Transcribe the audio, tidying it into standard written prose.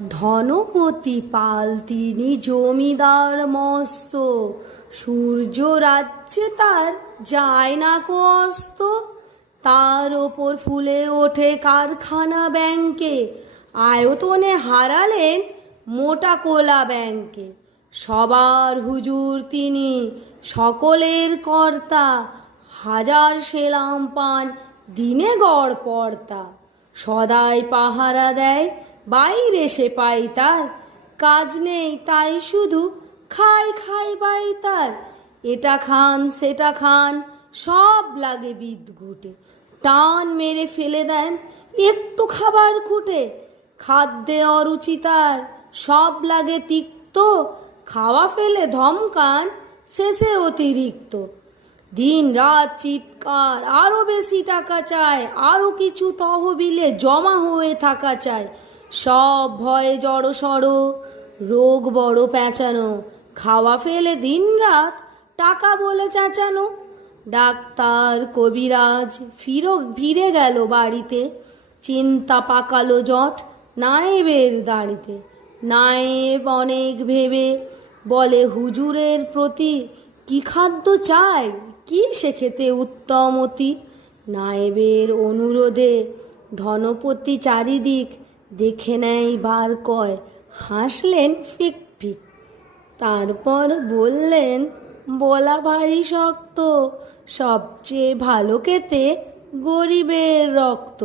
ধনপতি পাল তিনি জমিদার মস্ত, সূর্য রাজ্যে তার যায় না কো অস্ত। তার ওপর ফুলে ওঠে কারখানা ব্যাংকে, আয়তনে হারালেন মোটা কোলা ব্যাংকে। সবার হুজুর তিনি, সকলের কর্তা, হাজার সেলাম পান দিনে গড় পড়তা। সদাই পাহারা দেয় বাইরে সে পাই তার, কাজ নেই তাই শুধু খাই খাই বাই তার। এটা খান সেটা খান সব লাগে বিদঘুটে, টান মেরে ফেলে দেন একটু খাবার খুঁটে। খাদ্যে অরুচি তার সব লাগে তিক্ত, খাওয়া ফেলে ধমকান শেষে অতিরিক্ত। দিন রাত চিৎকার আরো বেশি টাকা চায়, আরো কিছু তহবিলে জমা হয়ে থাকা চায়। সব ভয়ে জড়ো সড়ো, রোগ বড় পেঁচানো, খাওয়া ফেলে দিন রাত টাকা বলে চেঁচানো। ডাক্তার কবিরাজ ফিরে গেল বাড়িতে, চিন্তা পাকালো জট নায়েবের দাড়িতে। নায়েব অনেক ভেবে বলে হুজুরের প্রতি, কি খাদ্য চাই কি সে খেতে উত্তম অতি। নায়েবের অনুরোধে ধনপতি চারিদিক দেখে নেয় বার কয়, হাসলেন ফিক ফিক। তারপর বললেন, বলা ভারী শক্ত, সবচেয়ে ভালো খেতে গরিবের রক্ত।